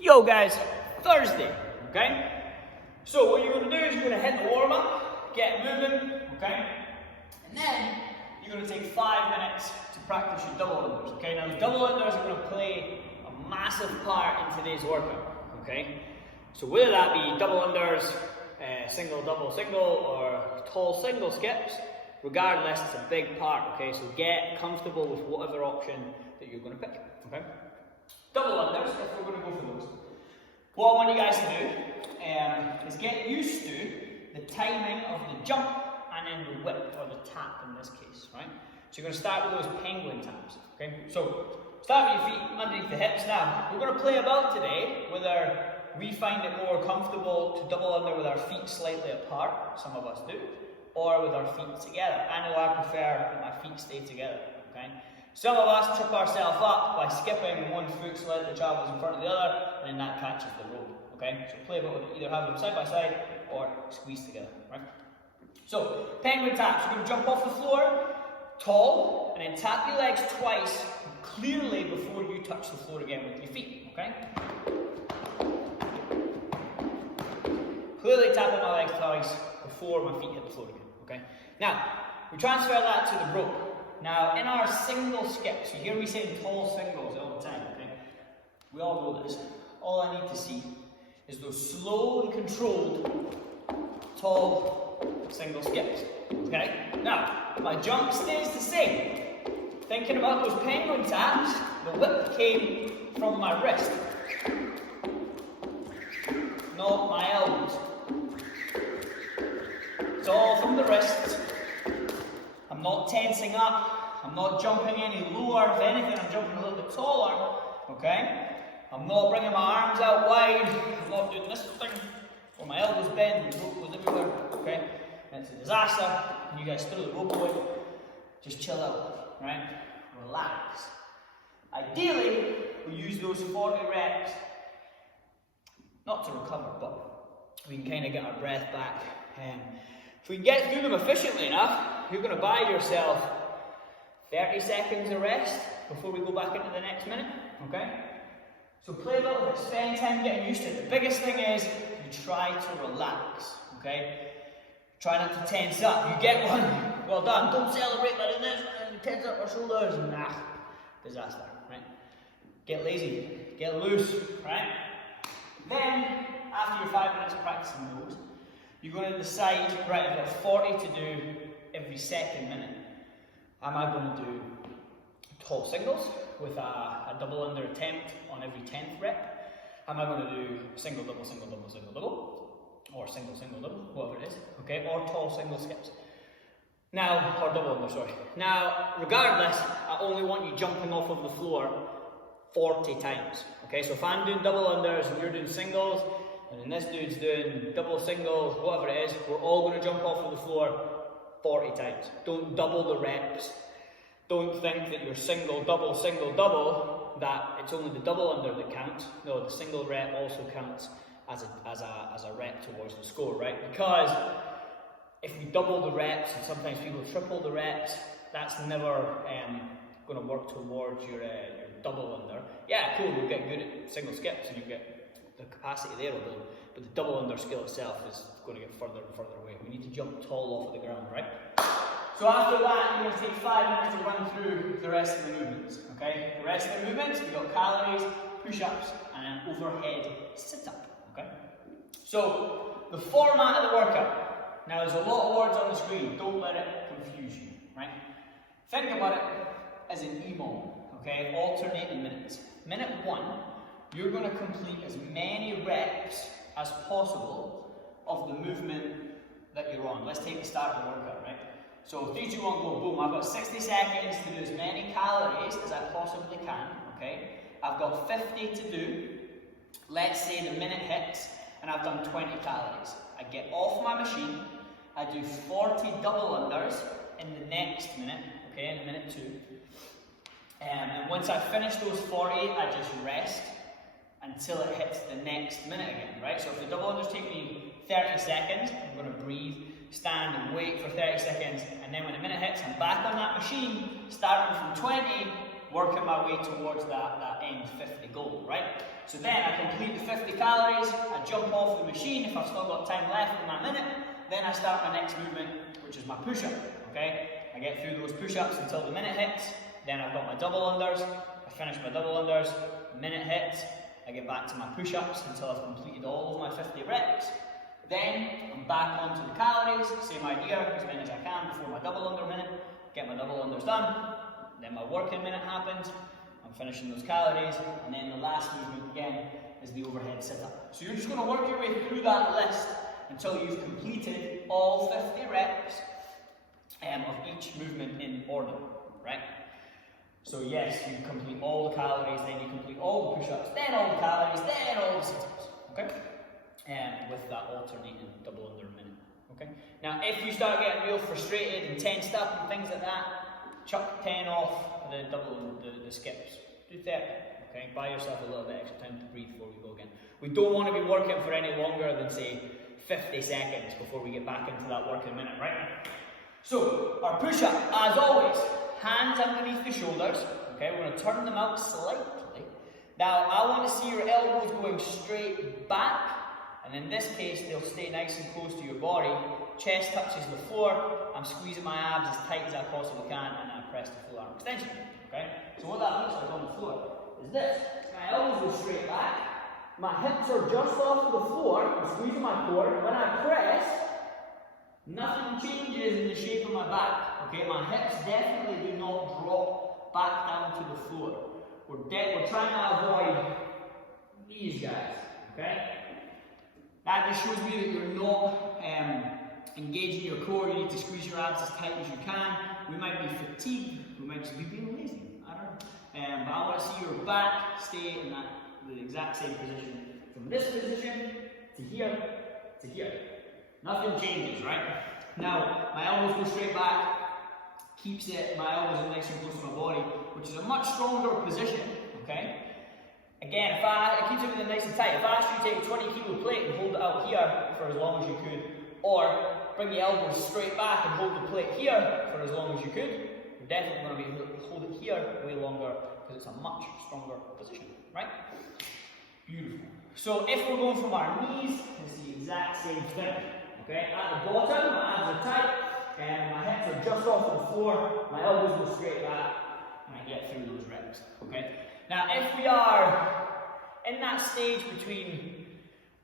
Yo guys, Thursday, okay? So what you're going to do is you're going to hit the warm-up, get moving, okay? And then you're going to take 5 minutes to practice your double unders, okay? Now the double unders are going to play a massive part in today's workout, okay? So whether that be double unders, single, double, single, or tall single skips, regardless, it's a big part, okay? So get comfortable with whatever option that you're going to pick, okay? Double unders, if we're going to go for those. What I want you guys to do is get used to the timing of the jump and then the whip, or the tap in this case, right? So you're going to start with those penguin taps, okay? So start with your feet underneath the hips. Now, we're going to play about today whether we find it more comfortable to double under with our feet slightly apart, some of us do, or with our feet together. I know I prefer my feet stay together, okay? Some of us trip ourselves up by skipping one foot slightly travels in front of the other, and then that catches the rope, okay? So play about with either have them side by side or squeeze together, right? So, penguin taps, you're going to jump off the floor, tall, and then tap your legs twice, clearly before you touch the floor again with your feet, okay? Clearly tapping my legs twice before my feet hit the floor again, okay? Now, we transfer that to the rope. Now, in our single skips, you hear me saying tall singles all the time, okay? We all know this. All I need to see is those slow and controlled tall single skips, okay? Now, my jump stays the same. Thinking about those penguin taps, the whip came from my wrist, not my elbows. It's all from the wrists. I'm not tensing up, I'm not jumping any lower. If anything, I'm jumping a little bit taller, okay? I'm not bringing my arms out wide, I'm not doing this thing where my elbows bend, the rope goes everywhere, okay? And it's a disaster, and you guys throw the rope away. Just chill out, right? Relax. Ideally, we use those 40 reps, not to recover, but we can kind of get our breath back. If we can get through them efficiently enough, you're going to buy yourself 30 seconds of rest before we go back into the next minute, okay? So play a little bit, spend time getting used to it. The biggest thing is you try to relax, okay? Try not to tense up. You get one, well done. Don't celebrate by doing this, and tense up our shoulders, and disaster, right? Get lazy, get loose, right? Then, after your 5 minutes practicing those, you're going to decide, right, I've got 40 to do every second minute. Am I going to do tall singles with a double under attempt on every 10th rep? Am I going to do single, double, single, double, single, double? Or single, single, double, whatever it is, okay? Or tall single skips. Now, or double under, sorry. Now, regardless, I only want you jumping off of the floor 40 times, okay? So if I'm doing double unders and you're doing singles, and then this dude's doing double singles, whatever it is, we're all going to jump off of the floor 40 times. Don't double the reps. Don't think that you're single, double, that it's only the double under that counts. No, the single rep also counts as a rep towards the score, right? Because if we double the reps, and sometimes people triple the reps, that's never going to work towards your double under. Yeah, cool, you'll get good at single skips and you get the capacity there will build, but the double under skill itself is going to get further and further away. We need to jump tall off of the ground, right? So after that, you're going to take 5 minutes to run through the rest of the movements, okay? The rest of the movements, we've got calories, push-ups, and an overhead sit-up, okay? So, the format of the workout. Now, there's a lot of words on the screen. Don't let it confuse you, right? Think about it as an EMOM, okay? Alternating minutes. Minute 1, you're going to complete as many reps as possible of the movement that you're on. Let's take the start of the workout, right? So 3, 2, 1, go, boom. I've got 60 seconds to do as many calories as I possibly can, okay? I've got 50 to do. Let's say the minute hits and I've done 20 calories. I get off my machine, I do 40 double unders in the next minute, okay, in minute 2. And once I finish those 40, I just rest until it hits the next minute again, right? So if the double unders take me 30 seconds, I'm going to breathe, stand and wait for 30 seconds, and then when the minute hits, I'm back on that machine, starting from 20 working my way towards that end 50 goal, right? So then I complete the 50 calories, I jump off the machine if I've still got time left in my minute, then I start my next movement, which is my push-up, okay? I get through those push-ups until the minute hits, then I've got my double unders, I finish my double unders, minute hits, I get back to my push-ups until I've completed all of my 50 reps. Then I'm back onto the calories, same idea, as many as I can before my double under minute, get my double unders done, then my working minute happens, I'm finishing those calories, and then the last movement again is the overhead sit-up. So you're just going to work your way through that list until you've completed all 50 reps of each movement in order, right? So yes, you complete all the calories, then you complete all the push-ups, then all the calories, then all the sit-ups, okay? With that alternating double under a minute, okay? Now, if you start getting real frustrated and tensed up and things like that, chuck 10 off the skips. Do 30, okay? Buy yourself a little bit extra time to breathe before we go again. We don't want to be working for any longer than, say, 50 seconds before we get back into that working minute, right? So, our push-up, as always, hands underneath the shoulders, okay? We're going to turn them out slightly. Now, I want to see your elbows going straight back, and in this case, they'll stay nice and close to your body. Chest touches the floor, I'm squeezing my abs as tight as I possibly can, and I press the full arm extension, okay? So what that looks like on the floor is this. My elbows go straight back, my hips are just off of the floor, I'm squeezing my core, when I press, nothing changes in the shape of my back, okay? My hips definitely do not drop back down to the floor. We're trying to avoid these guys, okay? That just shows me that you're not engaging your core. You need to squeeze your abs as tight as you can. We might be fatigued, we might just be being lazy, I don't know. But I want to see your back stay in the exact same position. From this position to here to here. Nothing changes, right? Now, my elbows go straight back, keeps my elbows nice and close to my body, which is a much stronger position, okay? Again, it keeps everything nice and tight. If I ask you to take a 20 kilo plate and hold it out here for as long as you could, or bring your elbows straight back and hold the plate here for as long as you could, you're definitely going to be able to hold it here way longer because it's a much stronger position, right? Beautiful. So if we're going from our knees, it's the exact same thing, okay? At the bottom, my abs are tight, and my hips are just off the floor, my elbows go straight back, and I get through those reps, okay? Now, if we are in that stage between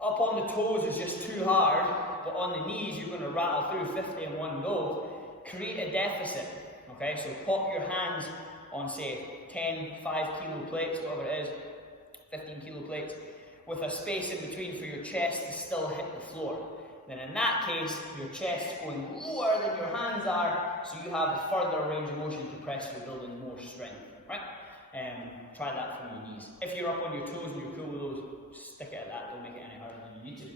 up on the toes is just too hard, but on the knees you're going to rattle through 50 in one go, create a deficit, okay? So pop your hands on, say, 10 5-kilo plates, whatever it is, 15 kilo plates, with a space in between for your chest to still hit the floor. Then in that case, your chest is going lower than your hands are, so you have a further range of motion to press, you're building more strength, right? Try that from your knees. If you're up on your toes and you're cool with those, stick it at that, don't make it any harder than you need to.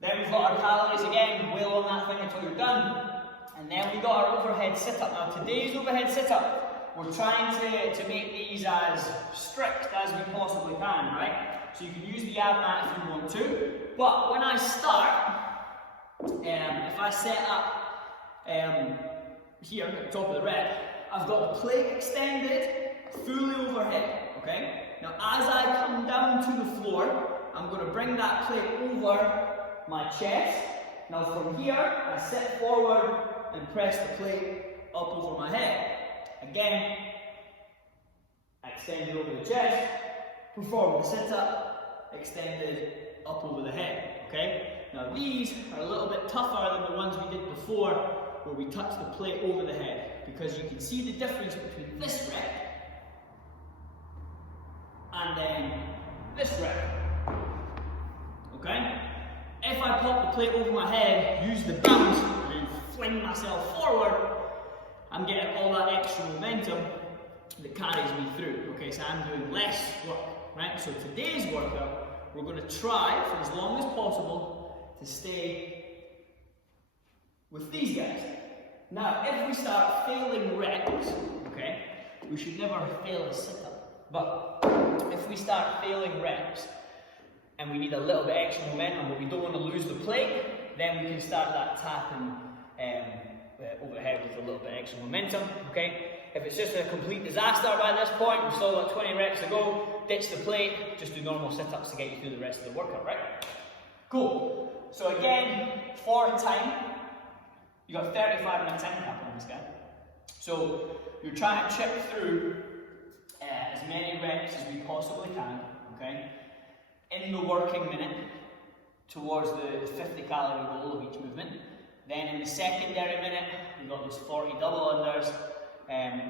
Then we've got our calories again, wail on that thing until you're done. And then we got our overhead sit-up. Now today's overhead sit-up, we're trying to make these as strict as we possibly can, right? So you can use the ab mat if you want to. But when I start, if I set up here at the top of the rep, I've got the plate extended, fully overhead, okay? Now as I come down to the floor, I'm going to bring that plate over my chest. Now from here, I sit forward and press the plate up over my head. Again, extended over the chest, perform the sit-up, extended up over the head, okay? Now these are a little bit tougher than the ones we did before, where we touch the plate over the head, because you can see the difference between this rep and then this rep, okay? If I pop the plate over my head, use the bounce, and then fling myself forward, I'm getting all that extra momentum that carries me through, okay? So I'm doing less work, right? So today's workout, we're going to try, for as long as possible, to stay with these guys. Now, if we start failing reps, okay, we should never fail a sit-up, but if we start failing reps, and we need a little bit extra momentum, but we don't want to lose the plate, then we can start that tapping overhead with a little bit extra momentum, okay? If it's just a complete disaster by this point, we've still got 20 reps to go, ditch the plate, just do normal sit-ups to get you through the rest of the workout, right? Cool. So again, for time, you got 35-minute time cap on this guy. So you're trying to chip through as many reps as we possibly can, okay? In the working minute, towards the 50 calorie goal of each movement. Then in the secondary minute, we've got those 40 double unders,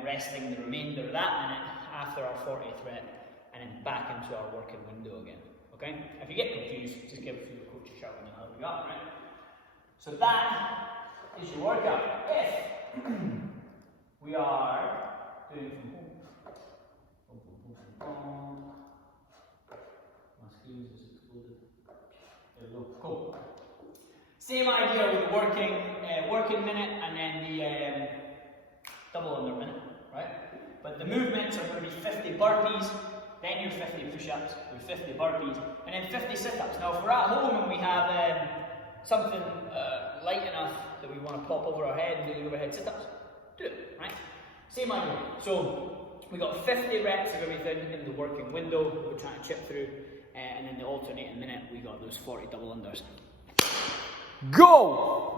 resting the remainder of that minute after our 40th rep, and then back into our working window again. Okay? If you get confused, just give your coach a shout and they'll help you out, right? So that is your workout. If we are doing from home, my screen just exploded. There we go. Cool. Same idea with working minute and then the double under minute, right? But the movements are going to be 50 burpees, then your 50 push-ups, your 50 burpees, and then 50 sit-ups. Now, if we're at home and we have something light enough that we want to pop over our head and do the overhead sit-ups, do it, right? Same idea. So we got 50 reps of everything in the working window we're trying to chip through, and then the alternating minute we got those 40 double unders. Go!